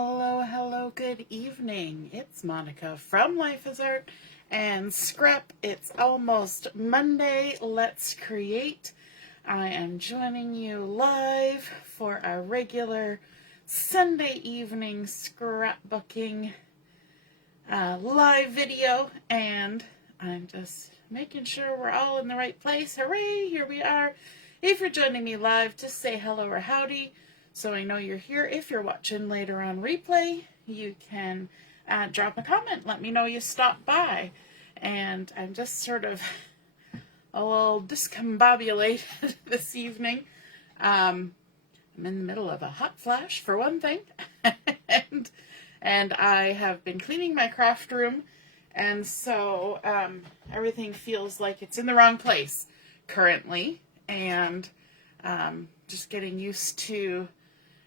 Hello, hello, good evening. It's Monica from Life is Art and Scrap. It's almost Monday. Let's create. I am joining you live for our regular Sunday evening scrapbooking live video, and I'm just making sure we're all in the right place. Hooray, here we are. If you're joining me live, just say hello or howdy so I know you're here. If you're watching later on replay, you can drop a comment. Let me know you stopped by. And I'm just sort of a little discombobulated this evening. I'm in the middle of a hot flash, for one thing. and I have been cleaning my craft room, and so everything feels like it's in the wrong place currently, and just getting used to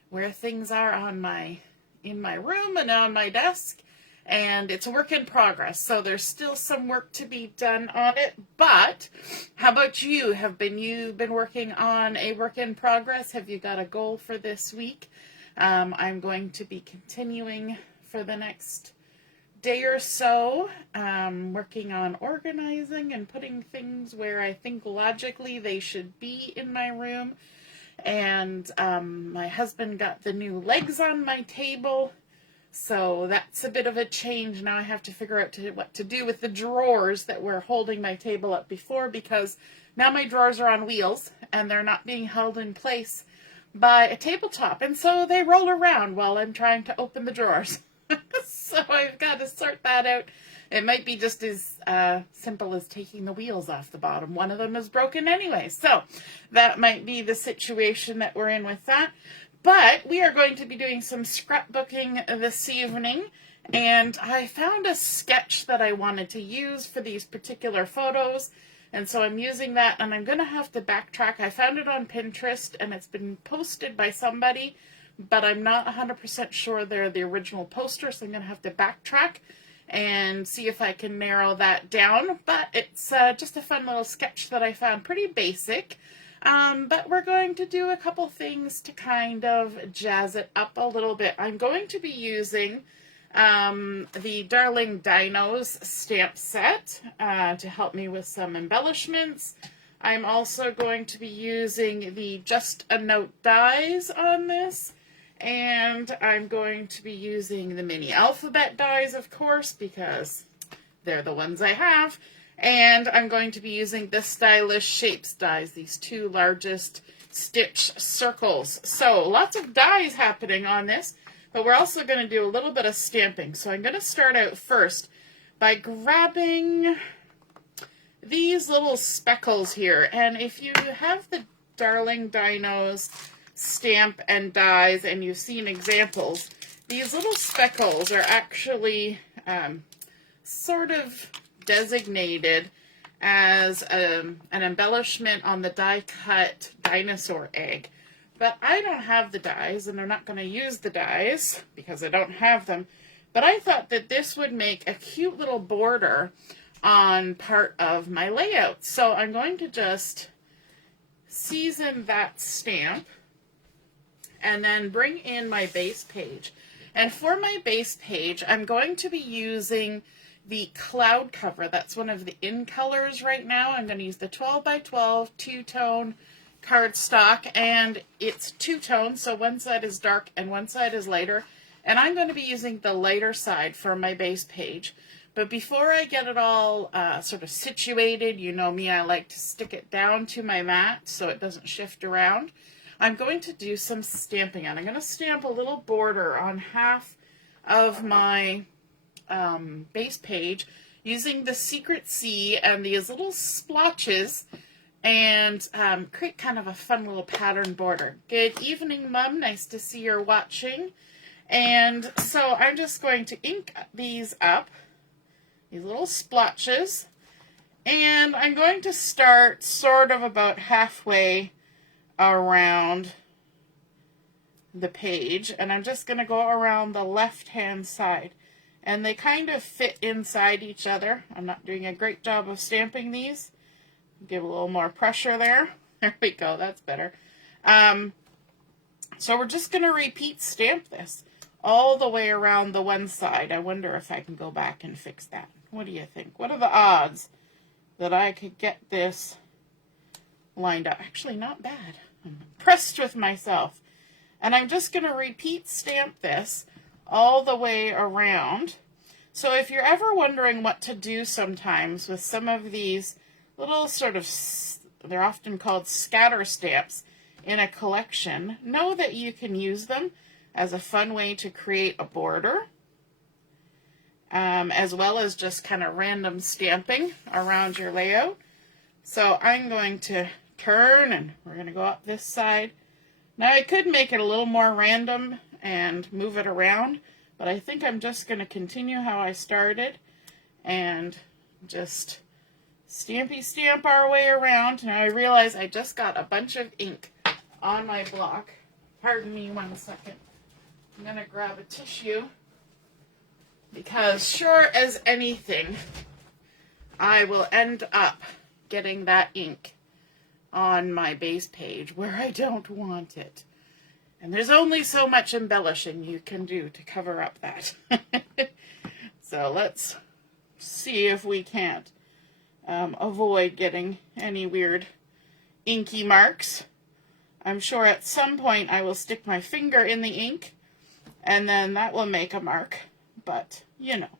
where things are in my room and on my desk, and it's a work in progress, so there's still some work to be done on it. But how about you? You been working on a work in progress? Have you got a goal for this week? I'm going to be continuing for the next day or so, working on organizing and putting things where I think logically they should be in my room. And my husband got the new legs on my table, so that's a bit of a change. Now I have to figure out what to do with the drawers that were holding my table up before, because now my drawers are on wheels and they're not being held in place by a tabletop, and so they roll around while I'm trying to open the drawers. So I've got to sort that out. It might be just as simple as taking the wheels off the bottom. One of them is broken anyway, so that might be the situation that we're in with that. But we are going to be doing some scrapbooking this evening, and I found a sketch that I wanted to use for these particular photos, and so I'm using that, and I'm going to have to backtrack. I found it on Pinterest, and it's been posted by somebody, but I'm not 100% sure they're the original poster, so I'm going to have to backtrack and see if I can narrow that down. But it's just a fun little sketch that I found, pretty basic. But we're going to do a couple things to kind of jazz it up a little bit. I'm going to be using the Darling Dinos stamp set to help me with some embellishments. I'm also going to be using the Just a Note dies on this. And I'm going to be using the mini alphabet dies, of course, because they're the ones I have. And I'm going to be using the Stylish Shapes dies, these two largest stitch circles. So lots of dies happening on this, but we're also going to do a little bit of stamping. So I'm going to start out first by grabbing these little speckles here. And if you have the Darling Dinos stamp and dies and you've seen examples, these little speckles are actually sort of designated as an embellishment on the die cut dinosaur egg. But I don't have the dies, and I'm not going to use the dies because I don't have them. But I thought that this would make a cute little border on part of my layout. So I'm going to just season that stamp and then bring in my base page. And for my base page, I'm going to be using the cloud cover. That's one of the in colors right now. I'm going to use the 12 by 12 two-tone cardstock, and it's two-tone, so one side is dark and one side is lighter. And I'm going to be using the lighter side for my base page. But before I get it all sort of situated, you know me, I like to stick it down to my mat so it doesn't shift around. I'm going to do some stamping, and I'm going to stamp a little border on half of my base page using the Secret C and these little splotches, and create kind of a fun little pattern border. Good evening, Mum. Nice to see you're watching. And so I'm just going to ink these up, these little splotches, and I'm going to start sort of about halfway around the page, and I'm just going to go around the left-hand side. And they kind of fit inside each other. I'm not doing a great job of stamping these. Give a little more pressure there. There we go, that's better. So we're just going to repeat stamp this all the way around the one side. I wonder if I can go back and fix that. What do you think? What are the odds that I could get this lined up? Actually, not bad. I'm impressed with myself. And I'm just going to repeat stamp this all the way around. So if you're ever wondering what to do sometimes with some of these little sort of, they're often called scatter stamps in a collection, know that you can use them as a fun way to create a border, as well as just kind of random stamping around your layout. So I'm going to turn and we're going to go up this side. Now I could make it a little more random and move it around, but I think I'm just going to continue how I started and just stampy stamp our way around. Now I realize I just got a bunch of ink on my block. Pardon me 1 second. I'm going to grab a tissue because sure as anything, I will end up getting that ink on my base page where I don't want it. And there's only so much embellishing you can do to cover up that. So let's see if we can't avoid getting any weird inky marks. I'm sure at some point I will stick my finger in the ink and then that will make a mark. But, you know,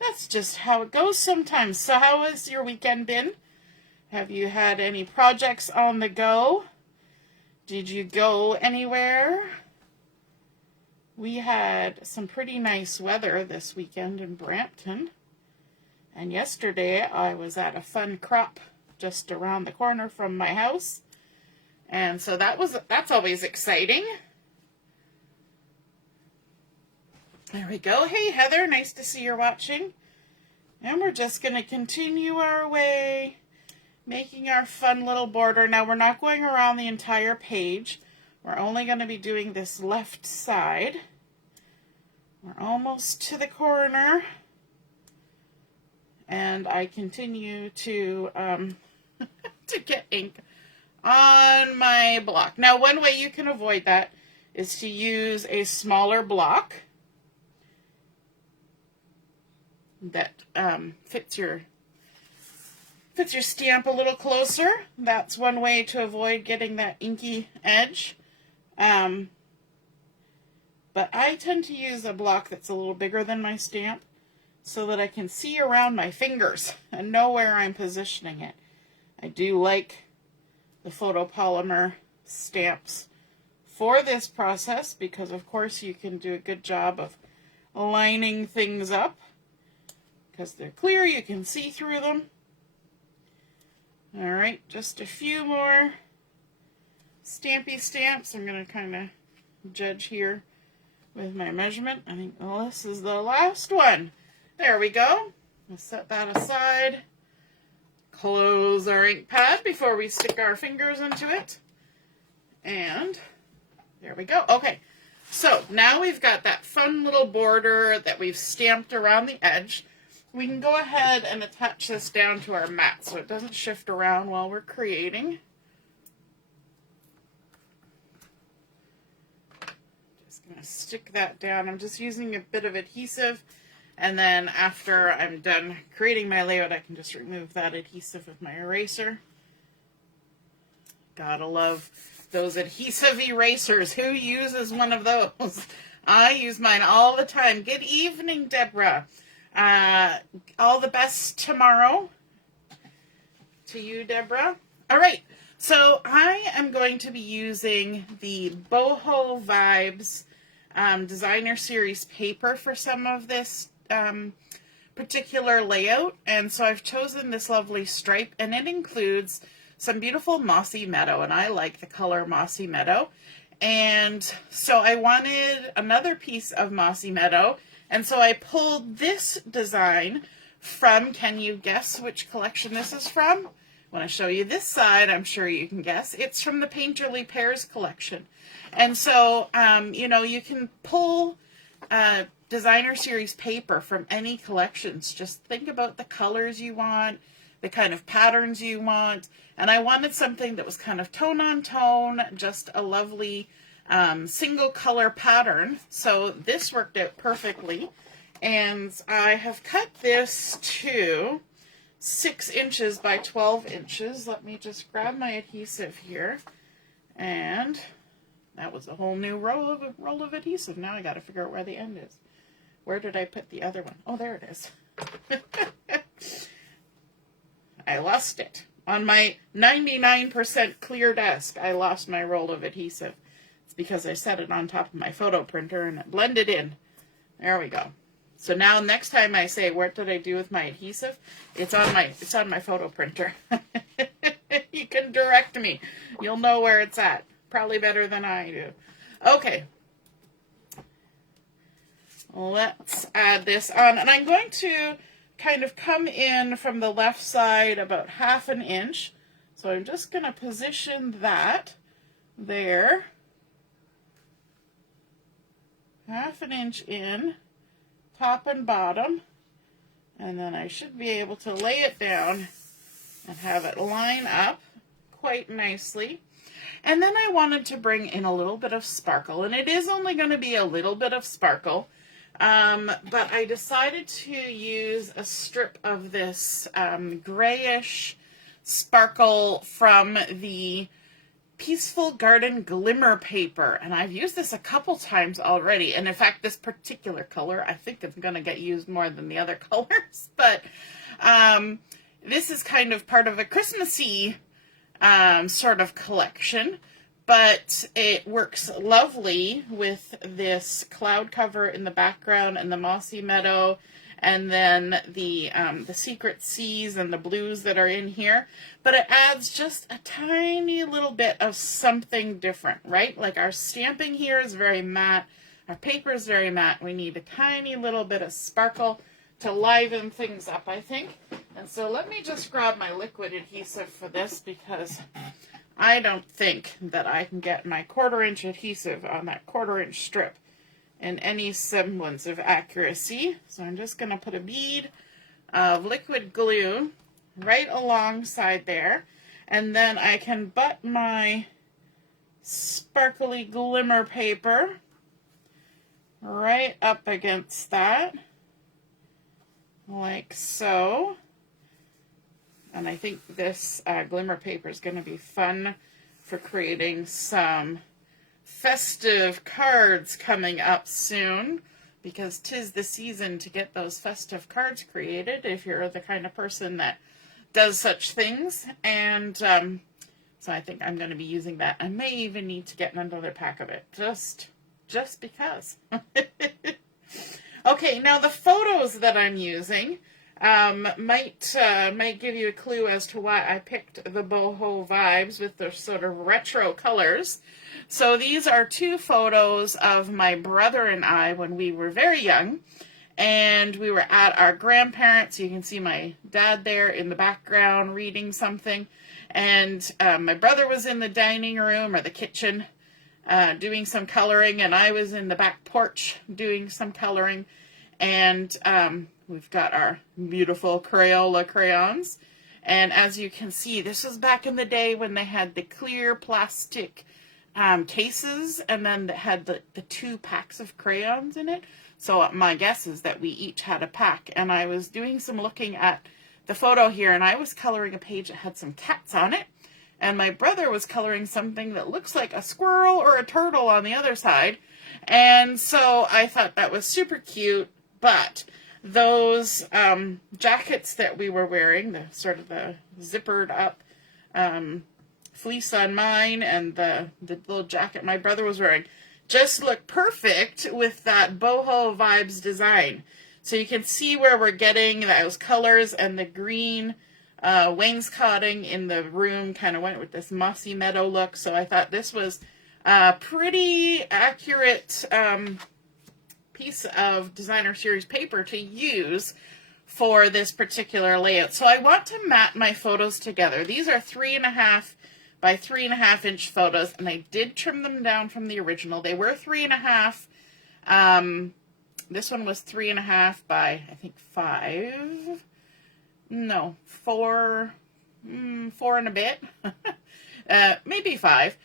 that's just how it goes sometimes. So how has your weekend been? Have you had any projects on the go? Did you go anywhere? We had some pretty nice weather this weekend in Brampton. And yesterday I was at a fun crop just around the corner from my house. And so that's always exciting. There we go. Hey Heather, nice to see you're watching. And we're just going to continue our way, making our fun little border. Now we're not going around the entire page. We're only going to be doing this left side. We're almost to the corner. And I continue to to get ink on my block. Now one way you can avoid that is to use a smaller block that fits your stamp a little closer. That's one way to avoid getting that inky edge. But I tend to use a block that's a little bigger than my stamp so that I can see around my fingers and know where I'm positioning it. I do like the photopolymer stamps for this process because of course you can do a good job of lining things up. Because they're clear, you can see through them. All right, just a few more stampy stamps. I'm going to kind of judge here with my measurement. I think this is the last one. There we go. We'll set that aside. Close our ink pad before we stick our fingers into it. And there we go. Okay, so now we've got that fun little border that we've stamped around the edge. We can go ahead and attach this down to our mat so it doesn't shift around while we're creating. Just going to stick that down. I'm just using a bit of adhesive, and then after I'm done creating my layout, I can just remove that adhesive with my eraser. Gotta love those adhesive erasers. Who uses one of those? I use mine all the time. Good evening, Deborah. All the best tomorrow to you, Deborah. All right, so I am going to be using the Boho Vibes Designer Series paper for some of this particular layout. And so I've chosen this lovely stripe, and it includes some beautiful Mossy Meadow, and I like the color Mossy Meadow. And so I wanted another piece of Mossy Meadow. And so I pulled this design from, can you guess which collection this is from? When I show you this side, I'm sure you can guess. It's from the Painterly Pears collection. And so, you know, you can pull designer series paper from any collections. Just think about the colors you want, the kind of patterns you want. And I wanted something that was kind of tone on tone, just a lovely single color pattern. So this worked out perfectly. And I have cut this to 6 inches by 12 inches. Let me just grab my adhesive here. And that was a whole new roll of adhesive. Now I got to figure out where the end is. Where did I put the other one? Oh, there it is. I lost it. On my 99% clear desk, I lost my roll of adhesive. It's because I set it on top of my photo printer and it blended in. There we go. So now next time I say, what did I do with my adhesive? It's on my photo printer. You can direct me. You'll know where it's at. Probably better than I do. Okay. Let's add this on. And I'm going to kind of come in from the left side about 1/2 inch. So I'm just going to position that there. 1/2 inch in, top and bottom. And then I should be able to lay it down and have it line up quite nicely. And then I wanted to bring in a little bit of sparkle, and it is only going to be a little bit of sparkle, but I decided to use a strip of this grayish sparkle from the Peaceful Garden Glimmer paper, and I've used this a couple times already, and in fact this particular color I think it's going to get used more than the other colors, but this is kind of part of a Christmassy sort of collection, but it works lovely with this cloud cover in the background and the Mossy Meadow, and then the secret seas and the blues that are in here. But it adds just a tiny little bit of something different, right? Like our stamping here is very matte, our paper is very matte. We need a tiny little bit of sparkle to liven things up, I think. And so let me just grab my liquid adhesive for this, because I don't think that I can get my 1/4 inch adhesive on that 1/4 inch strip in any semblance of accuracy. So I'm just going to put a bead of liquid glue right alongside there, and then I can butt my sparkly glimmer paper right up against that, like so. And I think this glimmer paper is going to be fun for creating some festive cards coming up soon, because 'tis the season to get those festive cards created if you're the kind of person that does such things. And so I think I'm going to be using that. I may even need to get another pack of it, just because. Okay, now the photos that I'm using might give you a clue as to why I picked the Boho Vibes with the sort of retro colors. So these are 2 photos of my brother and I when we were very young, and we were at our grandparents'. You can see my dad there in the background reading something, and my brother was in the dining room or the kitchen doing some coloring, and I was in the back porch doing some coloring. And we've got our beautiful Crayola crayons. And as you can see, this was back in the day when they had the clear plastic cases, and then they had the 2 packs of crayons in it. So my guess is that we each had a pack. And I was doing some looking at the photo here, and I was coloring a page that had some cats on it. And my brother was coloring something that looks like a squirrel or a turtle on the other side. And so I thought that was super cute. But those jackets that we were wearing, the sort of the zippered up fleece on mine, and the little jacket my brother was wearing, just look perfect with that Boho Vibes design. So you can see where we're getting those colors, and the green wainscoting in the room kind of went with this Mossy Meadow look. So I thought this was a pretty accurate piece of designer series paper to use for this particular layout. So I want to mat my photos together. These are 3.5 by 3.5 inch photos, and I did trim them down from the original. They were 3.5. This one was 3.5 by I think 5. No, 4 and a bit. Maybe 5.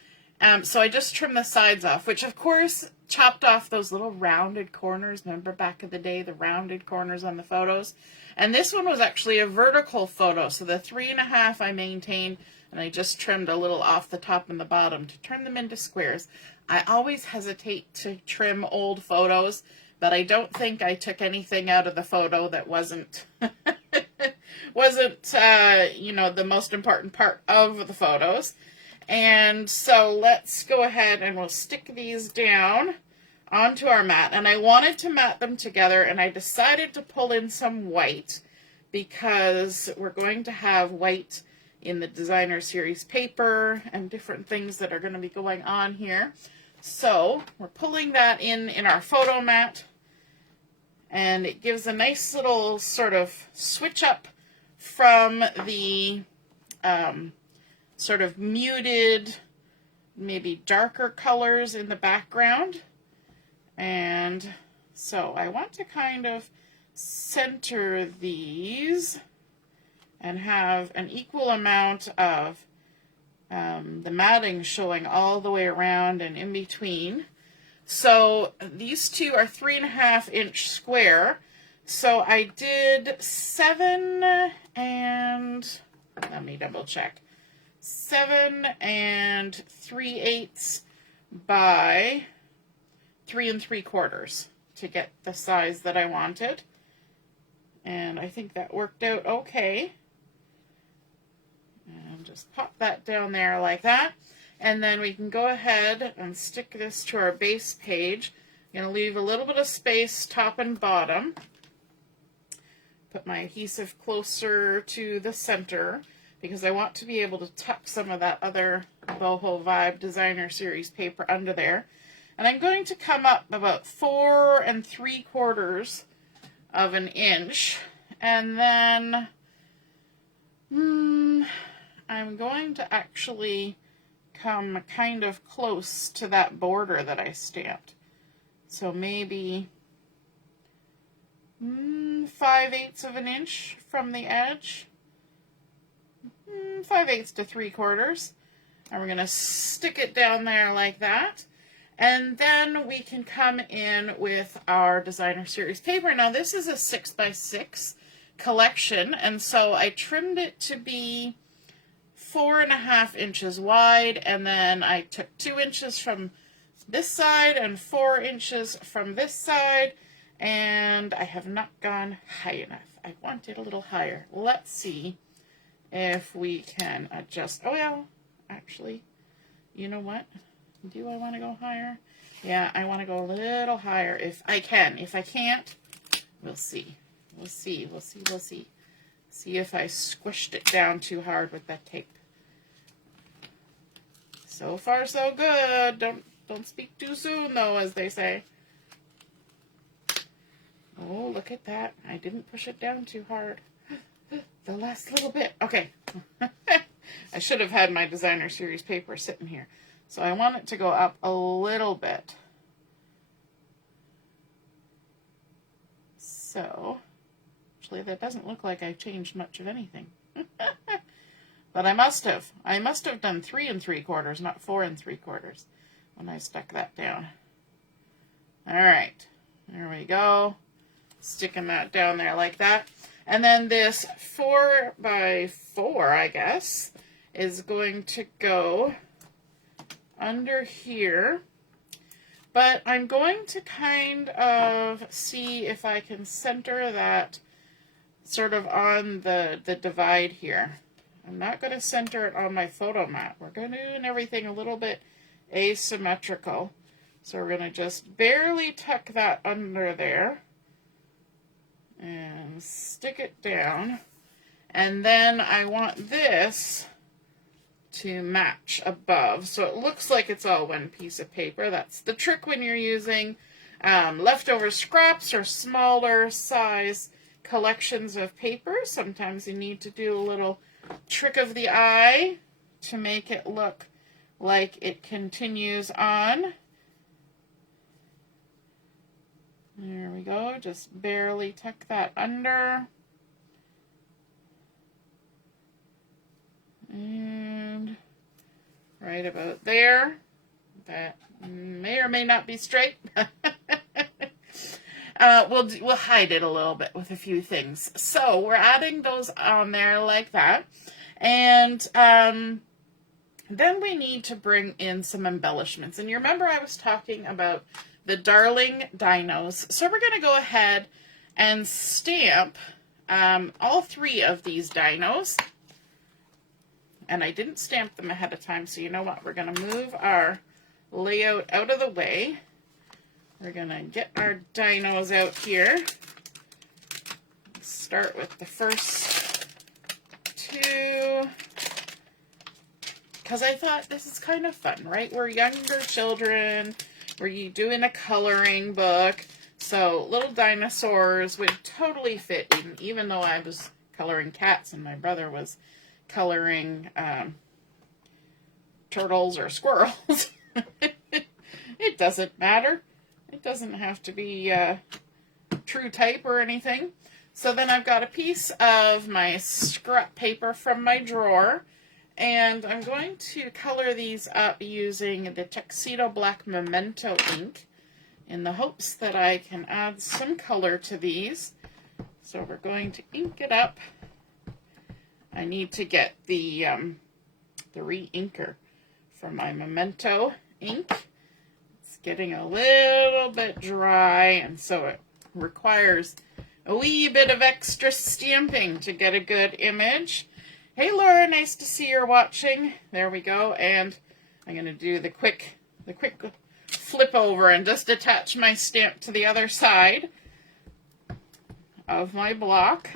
So I just trimmed the sides off, which of course chopped off those little rounded corners. Remember back in the day, the rounded corners on the photos? And this one was actually a vertical photo. So the 3.5 I maintained, and I just trimmed a little off the top and the bottom to turn them into squares. I always hesitate to trim old photos, but I don't think I took anything out of the photo that wasn't, you know, the most important part of the photos. And so let's go ahead and we'll stick these down onto our mat. And I wanted to mat them together, and I decided to pull in some white because we're going to have white in the designer series paper and different things that are going to be going on here. So we're pulling that in our photo mat, and it gives a nice little sort of switch up from the sort of muted, maybe darker colors in the background. And so I want to kind of center these and have an equal amount of the matting showing all the way around and in between. So these two are 3.5-inch square. So I did 7 and, let me double check, 7 3/8 by 3 3/4 to get the size that I wanted. And I think that worked out okay. And just pop that down there like that. And then we can go ahead and stick this to our base page. I'm going to leave a little bit of space top and bottom. Put my adhesive closer to the center because I want to be able to tuck some of that other Boho Vibe Designer Series paper under there. And I'm going to come up about 4 3/4 of an inch. And then I'm going to actually come kind of close to that border that I stamped. So maybe 5/8 of an inch from the edge. 5/8 to 3/4. And we're going to stick it down there like that. And then we can come in with our designer series paper. Now this is a 6x6 collection, and so I trimmed it to be 4.5 inches wide, and then I took 2 inches from this side and 4 inches from this side, and I have not gone high enough. I want it a little higher. Let's see if we can adjust. Oh well, actually, you know what? Do I want to go higher? Yeah, I want to go a little higher if I can. If I can't, we'll see. We'll see. We'll see. We'll see. See if I squished it down too hard with that tape. So far, so good. Don't speak too soon, though, as they say. Oh, look at that. I didn't push it down too hard. The last little bit. Okay. I should have had my designer series paper sitting here. So I want it to go up a little bit. So, actually that doesn't look like I changed much of anything. But I must have. I must have done 3 3/4, not 4 3/4 when I stuck that down. Alright, there we go. Sticking that down there like that. And then this 4x4, I guess, is going to go under here, but I'm going to kind of see if I can center that sort of on the divide here. I'm not going to center it on my photo mat. We're going to do everything a little bit asymmetrical. So we're going to just barely tuck that under there and stick it down. And then I want this to match above, so it looks like it's all one piece of paper. That's the trick when you're using leftover scraps or smaller size collections of paper. Sometimes you need to do a little trick of the eye to make it look like it continues on. There we go, just barely tuck that under. And right about there. that may or may not be straight. We'll hide it a little bit with a few things. So we're adding those on there like that. And then we need to bring in some embellishments. And you remember I was talking about the Darling Dinos. So we're going to go ahead and stamp all 3 of these dinos. And I didn't stamp them ahead of time, so you know what? We're going to move our layout out of the way. We're going to get our dinos out here. Start with the first 2. Because I thought this is kind of fun, right? We're younger children. We're doing a coloring book. So little dinosaurs would totally fit, even though I was coloring cats and my brother was coloring turtles or squirrels. It doesn't matter. It doesn't have to be true type or anything. So then I've got a piece of my scrap paper from my drawer, and I'm going to color these up using the Tuxedo Black Memento ink in the hopes that I can add some color to these. So we're going to ink it up. I need to get the re-inker for my Memento ink. It's getting a little bit dry, and so it requires a wee bit of extra stamping to get a good image. Hey Laura, nice to see you're watching. There we go, and I'm going to do the quick flip over and just attach my stamp to the other side of my block.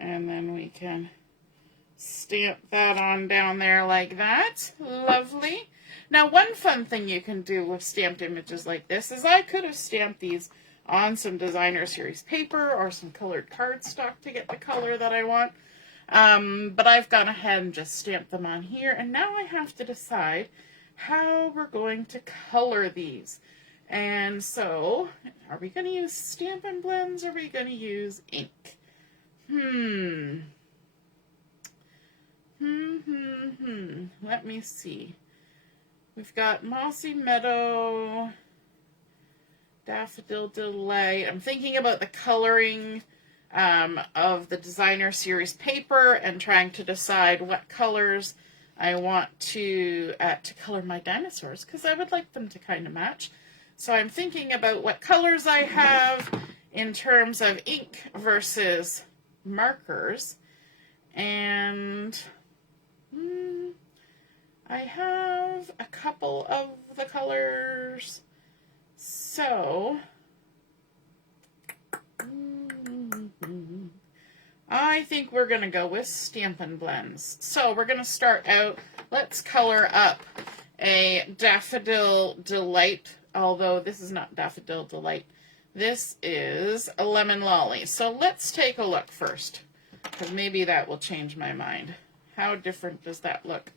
And then we can stamp that on down there like that. Lovely. Now, one fun thing you can do with stamped images like this is I could have stamped these on some designer series paper or some colored cardstock to get the color that I want. But I've gone ahead and just stamped them on here. And now I have to decide how we're going to color these. And so, are we going to use Stampin' Blends or are we going to use ink? Let me see. We've got Mossy Meadow, Daffodil Delight. I'm thinking about the coloring of the designer series paper and trying to decide what colors I want to color my dinosaurs, because I would like them to kind of match. So I'm thinking about what colors I have in terms of ink versus markers. And I have a couple of the colors. So I think we're going to go with Stampin' Blends. So we're going to start out, let's color up a Daffodil Delight, although this is not Daffodil Delight. This is a Lemon Lolly. So let's take a look first, because maybe that will change my mind. How different does that look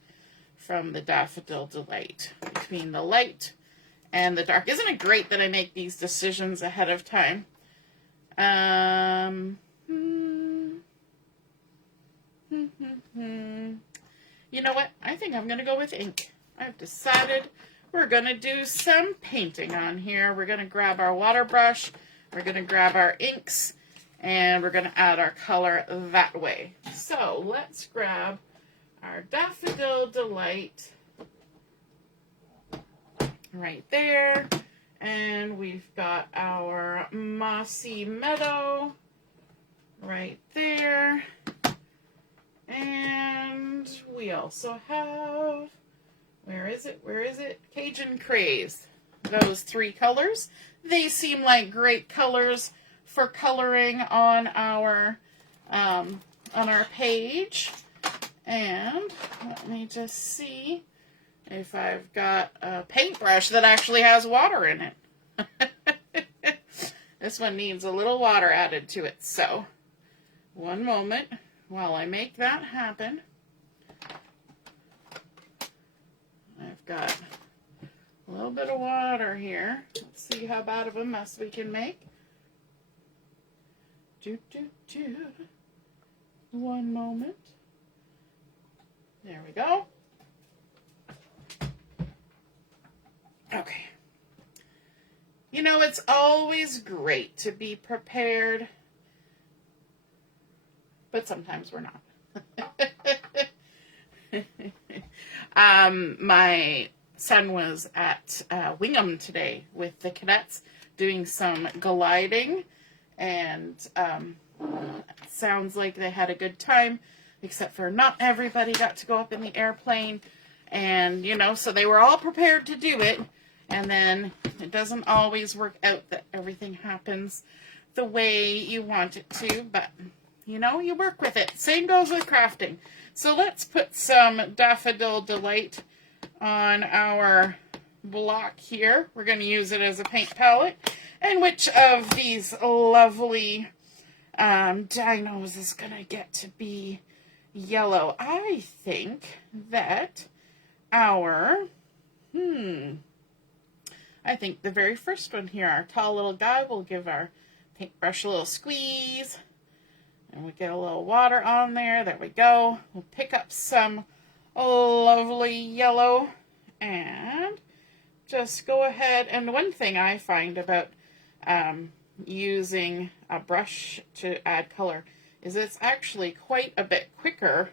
from the Daffodil Delight, between the light and the dark? Isn't it great that I make these decisions ahead of time? You know what? I think I'm going to go with ink. I've decided we're going to do some painting on here. We're going to grab our water brush, we're going to grab our inks, and we're going to add our color that way. So let's grab our Daffodil Delight right there. And we've got our Mossy Meadow right there. And we also have, where is it? Cajun Craze. Those 3 colors. They seem like great colors for coloring on our page. And let me just see if I've got a paintbrush that actually has water in it. This one needs a little water added to it. So, one moment while I make that happen. I've got a little bit of water here. Let's see how bad of a mess we can make. One moment. There we go. Okay. You know, it's always great to be prepared, but sometimes we're not. My son was at Wingham today with the cadets doing some gliding, and sounds like they had a good time, except for not everybody got to go up in the airplane. And, you know, so they were all prepared to do it, and then it doesn't always work out that everything happens the way you want it to, but, you know, you work with it. Same goes with crafting. So let's put some Daffodil Delight on our block here. We're going to use it as a paint palette. And which of these lovely dinos is going to get to be yellow? I think that our, I think the very first one here, our tall little guy, will give our paintbrush a little squeeze. And we get a little water on there. There we go. We'll pick up some lovely yellow and just go ahead. And one thing I find about using a brush to add color is it's actually quite a bit quicker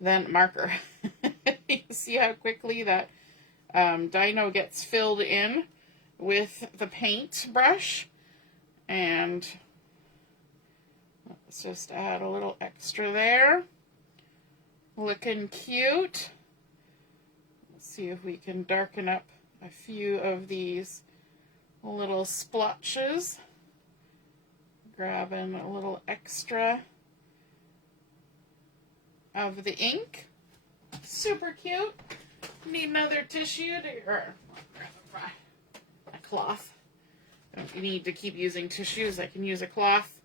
than marker. You see how quickly that dino gets filled in with the paint brush. And let's just add a little extra there. Looking cute. Let's see if we can darken up a few of these little splotches. Grabbing a little extra of the ink. Super cute. Need another tissue to, or a cloth. Don't need to keep using tissues. I can use a cloth.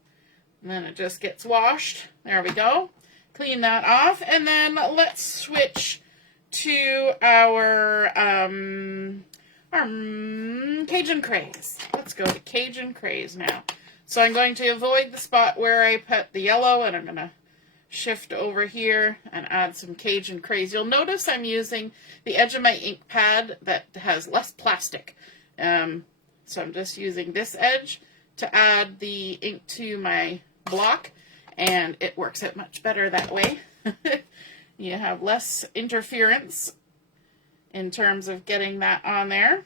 And then it just gets washed. There we go. Clean that off. And then let's switch to our Cajun Craze. Let's go to Cajun Craze now. So I'm going to avoid the spot where I put the yellow, and I'm going to shift over here and add some Cajun Craze. You'll notice I'm using the edge of my ink pad that has less plastic. So I'm just using this edge to add the ink to my block, and it works out much better that way. You have less interference in terms of getting that on there.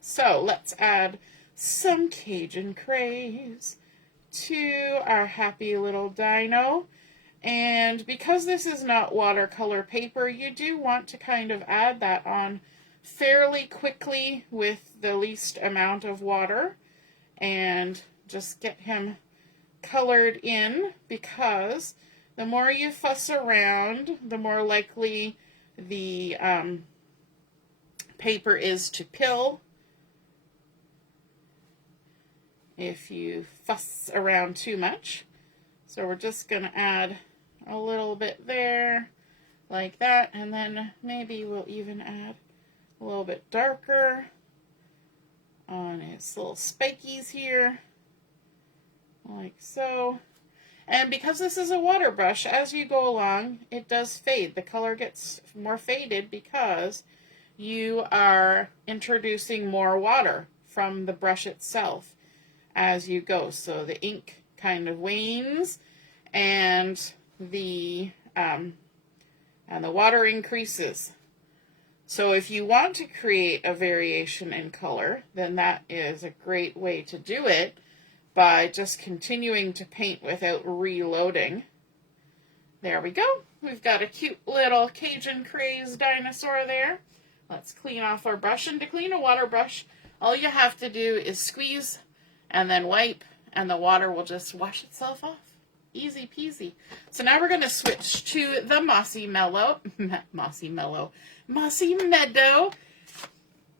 So let's add some Cajun Craze to our happy little dino. And because this is not watercolor paper, you do want to kind of add that on fairly quickly with the least amount of water and just get him colored in, because the more you fuss around, the more likely the paper is to pill if you fuss around too much. So we're just going to add a little bit there, like that, and then maybe we'll even add a little bit darker on his little spikies here, like so. And because this is a water brush, as you go along, it does fade. The color gets more faded because you are introducing more water from the brush itself as you go. So the ink kind of wanes, and the water increases. So if you want to create a variation in color, then that is a great way to do it, by just continuing to paint without reloading. There we go. We've got a cute little Cajun Craze dinosaur there. Let's clean off our brush. And to clean a water brush, all you have to do is squeeze and then wipe, and the water will just wash itself off. Easy peasy. So now we're going to switch to the Mossy Meadow.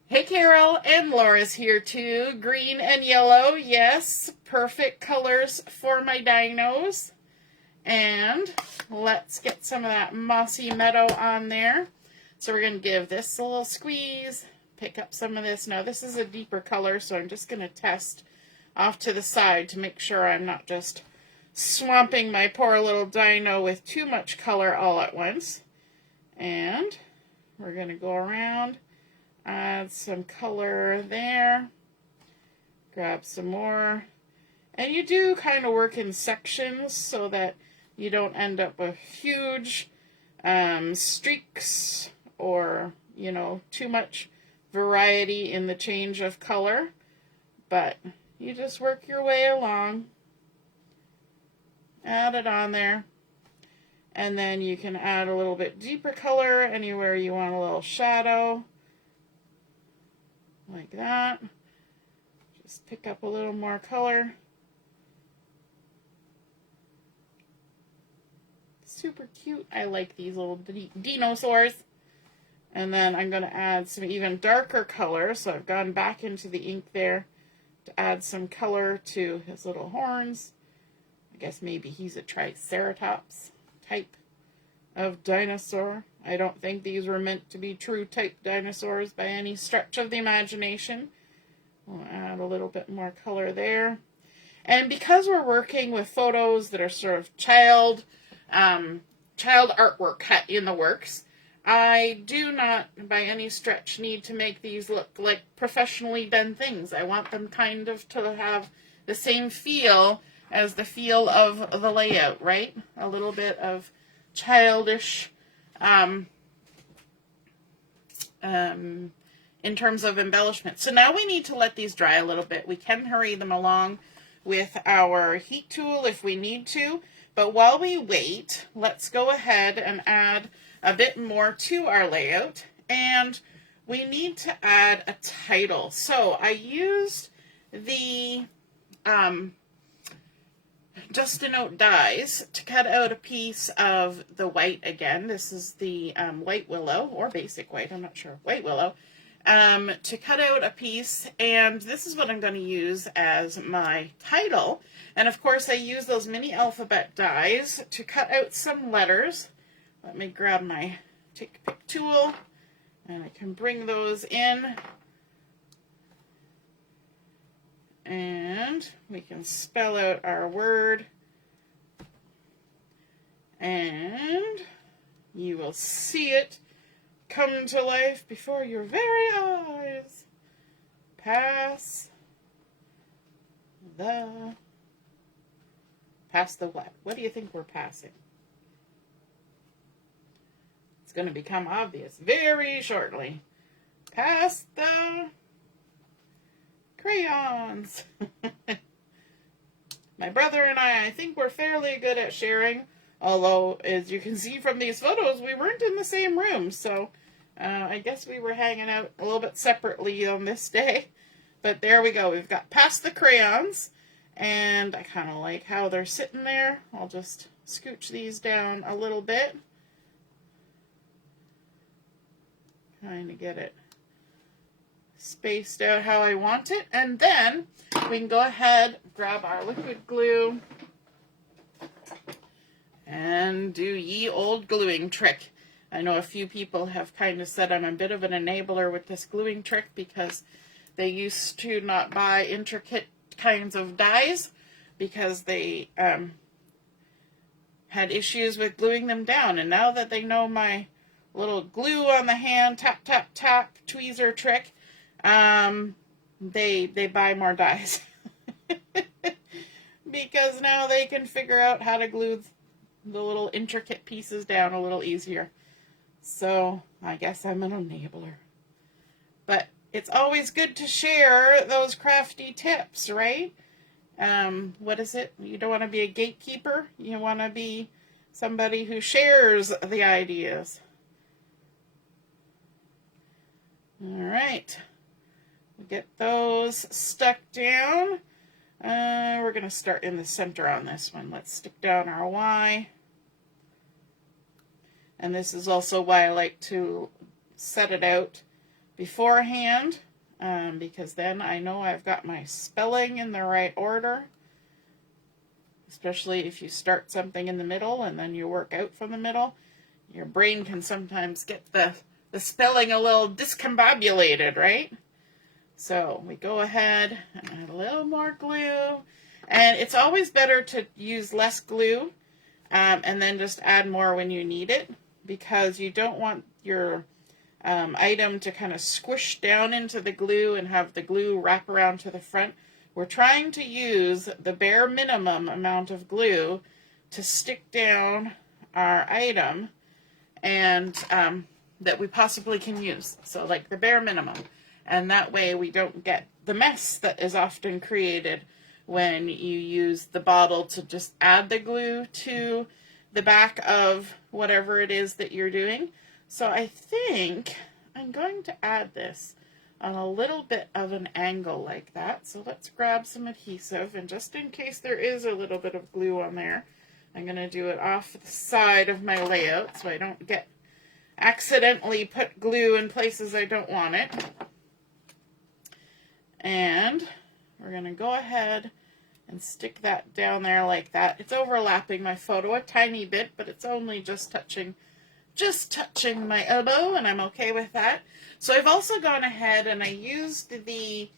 Hey, Carol, and Laura's here too. Green and yellow, yes, perfect colors for my dinos. And let's get some of that Mossy Meadow on there. So we're going to give this a little squeeze, pick up some of this. Now this is a deeper color, so I'm just going to test off to the side to make sure I'm not just swamping my poor little dino with too much color all at once. And we're going to go around Add some color there. Grab some more. And you do kind of work in sections so that you don't end up with huge streaks or, you know, too much variety in the change of color. But you just work your way along. Add it on there. And then you can add a little bit deeper color anywhere you want a little shadow. Like that. Just pick up a little more color. Super cute. I like these little dinosaurs. And then I'm going to add some even darker color. So I've gone back into the ink there to add some color to his little horns. I guess maybe he's a Triceratops type of dinosaur. I don't think these were meant to be true type dinosaurs by any stretch of the imagination. We'll add a little bit more color there. And because we're working with photos that are sort of child artwork in the works, I do not by any stretch need to make these look like professionally done things. I want them kind of to have the same feel as the feel of the layout, right? A little bit of childish in terms of embellishment. So now we need to let these dry a little bit. We can hurry them along with our heat tool if we need to, but while we wait, let's go ahead and add a bit more to our layout, and we need to add a title. So I used the Just a Note dies to cut out a piece of the white again. This is the white willow, or basic white, I'm not sure, white willow, to cut out a piece, and this is what I'm going to use as my title. And of course I use those mini alphabet dies to cut out some letters. Let me grab my take pick tool, and I can bring those in. And we can spell out our word. And you will see it come to life before your very eyes. Pass the what? What do you think we're passing? It's going to become obvious very shortly. Pass the crayons. My brother and I think we're fairly good at sharing, although as you can see from these photos, we weren't in the same room, so I guess we were hanging out a little bit separately on this day. But there we go. We've got past the crayons, and I kind of like how they're sitting there. I'll just scooch these down a little bit. Trying to get it spaced out how I want it. And then we can go ahead, grab our liquid glue, and do ye old gluing trick. I know a few people have kind of said I'm a bit of an enabler with this gluing trick because they used to not buy intricate kinds of dies because they had issues with gluing them down. And now that they know my little glue on the hand, tap, tap, tap, tweezer trick, they buy more dies. Because now they can figure out how to glue the little intricate pieces down a little easier. So I guess I'm an enabler. But it's always good to share those crafty tips, right? What is it? You don't want to be a gatekeeper. You want to be somebody who shares the ideas. All right. We'll get those stuck down. We're going to start in the center on this one. Let's stick down our Y. And this is also why I like to set it out beforehand, because then I know I've got my spelling in the right order, especially if you start something in the middle and then you work out from the middle. Your brain can sometimes get the spelling a little discombobulated, right? So we go ahead and add a little more glue, and it's always better to use less glue and then just add more when you need it, because you don't want your item to kind of squish down into the glue and have the glue wrap around to the front. We're trying to use the bare minimum amount of glue to stick down our item and that we possibly can use. So like the bare minimum. And that way we don't get the mess that is often created when you use the bottle to just add the glue to the back of whatever it is that you're doing. So I think I'm going to add this on a little bit of an angle like that. So let's grab some adhesive, and just in case there is a little bit of glue on there, I'm going to do it off the side of my layout so I don't get accidentally put glue in places I don't want it. And we're going to go ahead and stick that down there like that. It's overlapping my photo a tiny bit, but it's only just touching my elbow, and I'm okay with that. So I've also gone ahead and I used the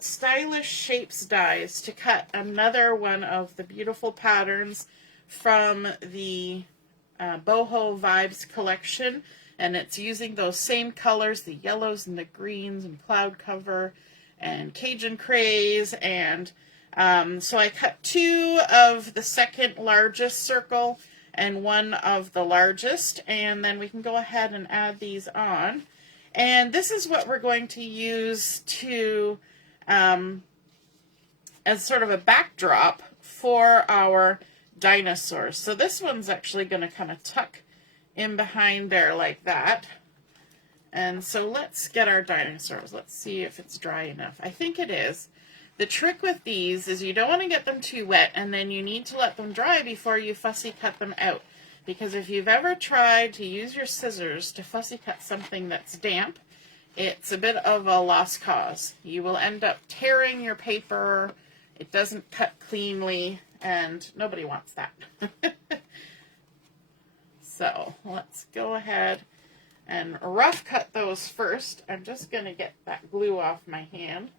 Stylish Shapes dies to cut another one of the beautiful patterns from the Boho Vibes collection, and it's using those same colors, the yellows and the greens and cloud cover and Cajun Craze, and so I cut 2 of the second largest circle and 1 of the largest, and then we can go ahead and add these on. And this is what we're going to use to as sort of a backdrop for our dinosaurs. So this one's actually going to kind of tuck in behind there like that. And so let's get our dinosaurs. Let's see if it's dry enough. I think it is. The trick with these is you don't want to get them too wet, and then you need to let them dry before you fussy cut them out. Because if you've ever tried to use your scissors to fussy cut something that's damp, it's a bit of a lost cause. You will end up tearing your paper, it doesn't cut cleanly, and nobody wants that. So let's go ahead and rough cut those first. I'm just going to get that glue off my hand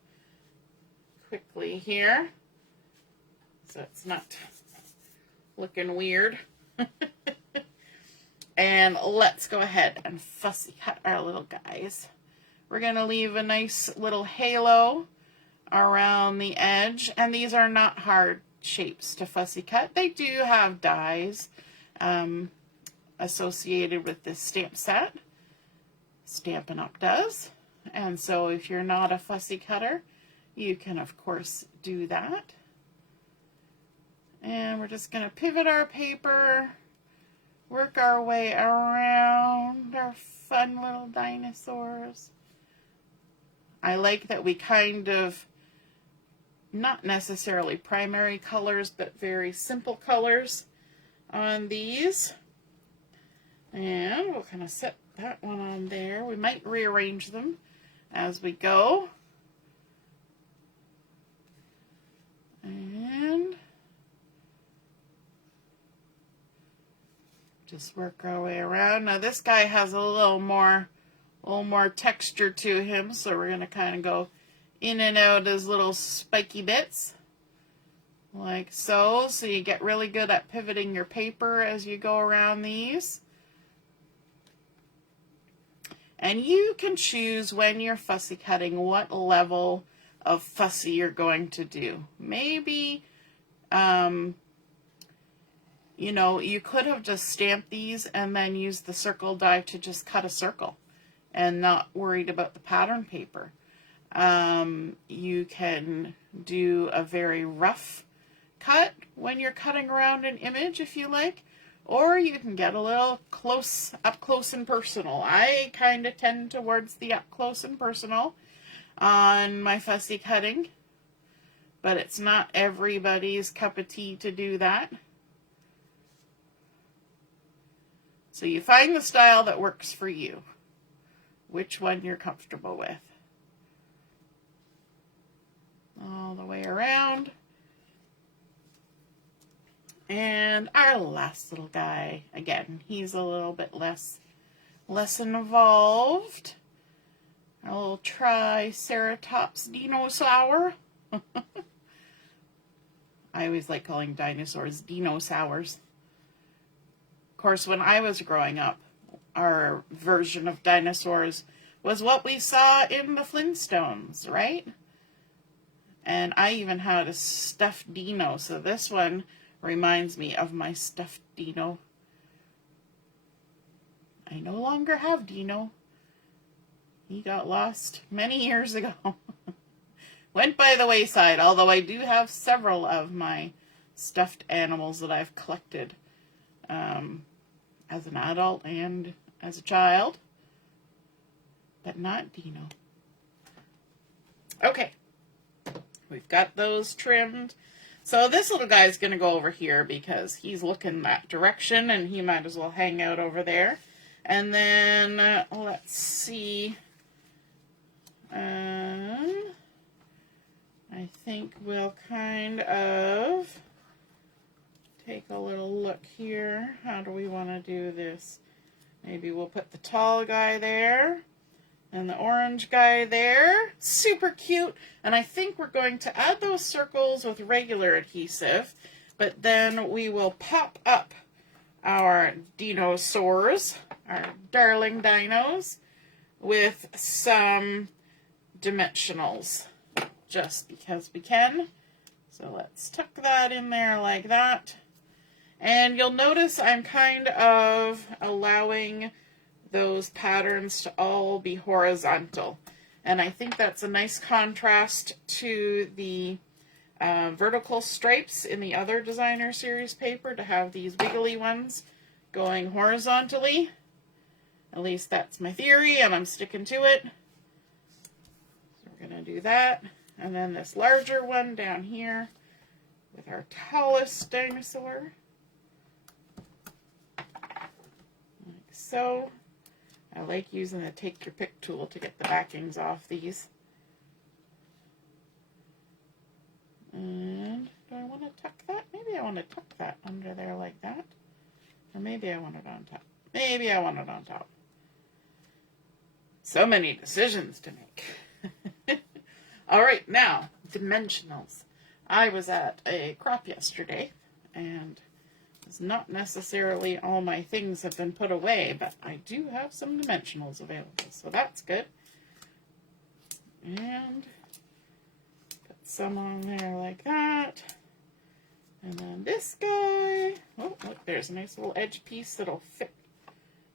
quickly here so it's not looking weird. And let's go ahead and fussy cut our little guys. We're going to leave a nice little halo around the edge, and these are not hard shapes to fussy cut. They do have dies associated with this stamp set. Stampin' Up! Does. And so if you're not a fussy cutter, you can of course do that. And we're just going to pivot our paper, work our way around our fun little dinosaurs. I like that we kind of, not necessarily primary colors, but very simple colors on these. And we'll kind of set that one on there. We might rearrange them as we go. And just work our way around. Now this guy has a little more texture to him, so we're going to kind of go in and out as little spiky bits, like so. So you get really good at pivoting your paper as you go around these. And you can choose when you're fussy cutting what level of fussy you're going to do. Maybe, you know, you could have just stamped these and then used the circle die to just cut a circle and not worried about the pattern paper. You can do a very rough cut when you're cutting around an image if you like, or you can get a little up close and personal. I kind of tend towards the up close and personal on my fussy cutting, but it's not everybody's cup of tea to do that. So you find the style that works for you, which one you're comfortable with. All the way around. And our last little guy, again, he's a little bit less involved. Our little Triceratops Dinosaur. I always like calling dinosaurs dinosaurs. Of course, when I was growing up, our version of dinosaurs was what we saw in the Flintstones, right? And I even had a stuffed Dino, so this one reminds me of my stuffed Dino. I no longer have Dino. He got lost many years ago. Went by the wayside, although I do have several of my stuffed animals that I've collected as an adult and as a child, but not Dino. Okay, we've got those trimmed. So this little guy's going to go over here because he's looking that direction and he might as well hang out over there. And then, let's see, I think we'll kind of take a little look here. How do we want to do this? Maybe we'll put the tall guy there and the orange guy there. Super cute. And I think we're going to add those circles with regular adhesive, but then we will pop up our dinosaurs, our darling dinos, with some dimensionals, just because we can. So let's tuck that in there like that. And you'll notice I'm kind of allowing those patterns to all be horizontal. And I think that's a nice contrast to the vertical stripes in the other designer series paper, to have these wiggly ones going horizontally. At least that's my theory, and I'm sticking to it. So we're going to do that. And then this larger one down here with our tallest dinosaur. Like so. I like using the take your pick tool to get the backings off these. And do I want to tuck that? Maybe I want to tuck that under there like that. Or maybe I want it on top. Maybe I want it on top. So many decisions to make. All right, now, dimensionals. I was at a crop yesterday, and it's not necessarily all my things have been put away, but I do have some dimensionals available, so that's good. And put some on there like that. And then this guy, oh, look, there's a nice little edge piece that'll fit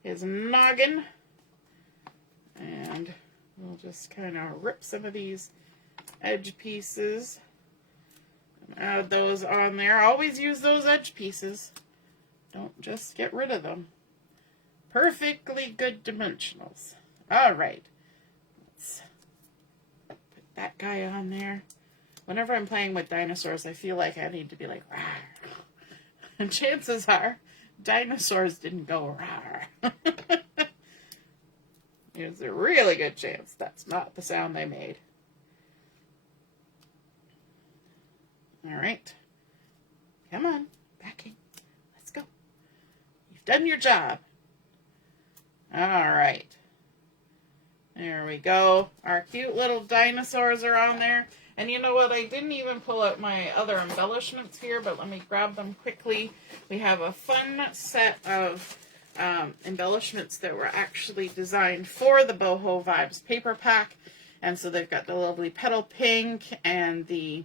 his noggin. And we'll just kind of rip some of these edge pieces and add those on there. Always use those edge pieces. Don't just get rid of them. Perfectly good dimensionals. All right. Let's put that guy on there. Whenever I'm playing with dinosaurs, I feel like I need to be like, rawr. And chances are, dinosaurs didn't go rawr. There's a really good chance that's not the sound they made. All right. Come on. Backing. Let's go. You've done your job. All right. There we go. Our cute little dinosaurs are on there. And you know what? I didn't even pull out my other embellishments here, but let me grab them quickly. We have a fun set of embellishments that were actually designed for the Boho Vibes paper pack. And so they've got the lovely petal pink and the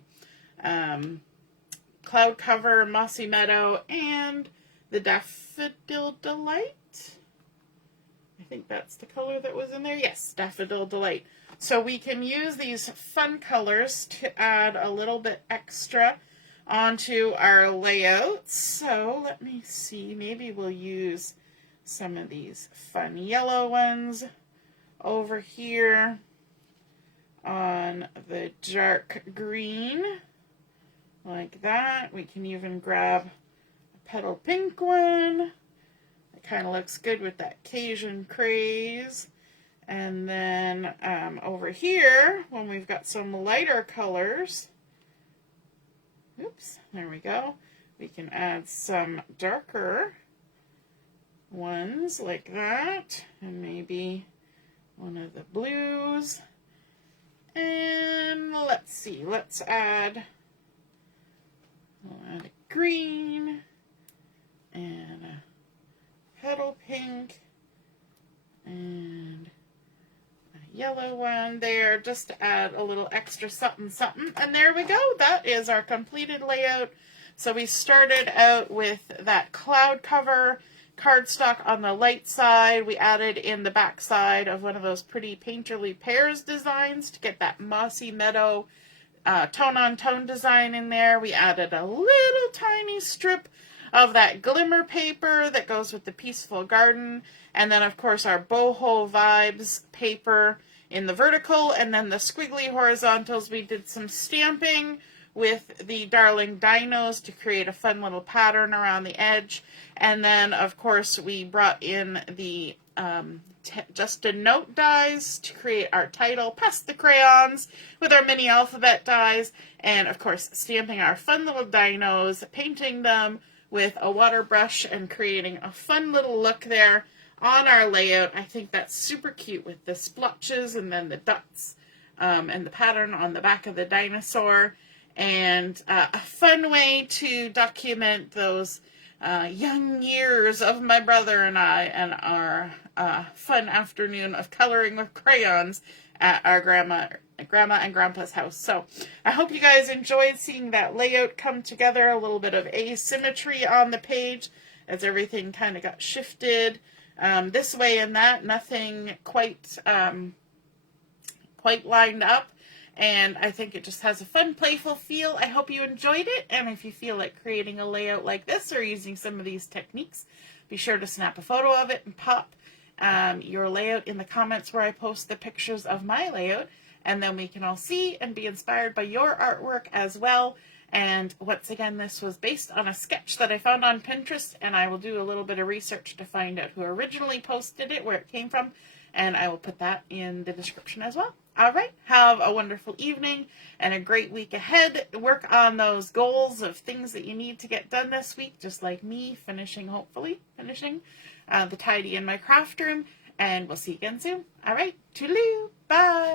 cloud cover, Mossy Meadow, and the Daffodil Delight. I think that's the color that was in there. Yes, Daffodil Delight. So we can use these fun colors to add a little bit extra onto our layout. So let me see, maybe we'll use some of these fun yellow ones over here on the dark green, like that. We can even grab a petal pink one. It kind of looks good with that Cajun Craze. And then over here, when we've got some lighter colors, oops, there we go, we can add some darker ones like that, and maybe one of the blues. And let's see, let's add, we'll add a green and a petal pink And a yellow one there, just to add a little extra something something. And there we go. That is our completed layout. So we started out with that cloud cover cardstock on the light side. We added in the back side of one of those pretty painterly Pears designs to get that Mossy Meadow tone-on-tone design in there. We added a little tiny strip of that Glimmer paper that goes with the Peaceful Garden. And then, of course, our Boho Vibes paper in the vertical. And then the squiggly horizontals, we did some stamping with the Darling Dinos to create a fun little pattern around the edge. And then, of course, we brought in the Just a Note dies to create our title, past the crayons with our mini alphabet dies, and, of course, stamping our fun little dinos, painting them with a water brush and creating a fun little look there on our layout. I think that's super cute with the splotches and then the dots and the pattern on the back of the dinosaur. And a fun way to document those young years of my brother and I and our fun afternoon of coloring with crayons at our grandma and grandpa's house. So I hope you guys enjoyed seeing that layout come together, a little bit of asymmetry on the page as everything kind of got shifted this way and that, nothing quite lined up. And I think it just has a fun, playful feel. I hope you enjoyed it. And if you feel like creating a layout like this or using some of these techniques, be sure to snap a photo of it and pop your layout in the comments where I post the pictures of my layout. And then we can all see and be inspired by your artwork as well. And once again, this was based on a sketch that I found on Pinterest. And I will do a little bit of research to find out who originally posted it, where it came from. And I will put that in the description as well. All right, have a wonderful evening and a great week ahead. Work on those goals of things that you need to get done this week, just like me, hopefully finishing the tidy in my craft room. And we'll see you again soon. All right, toodaloo, bye.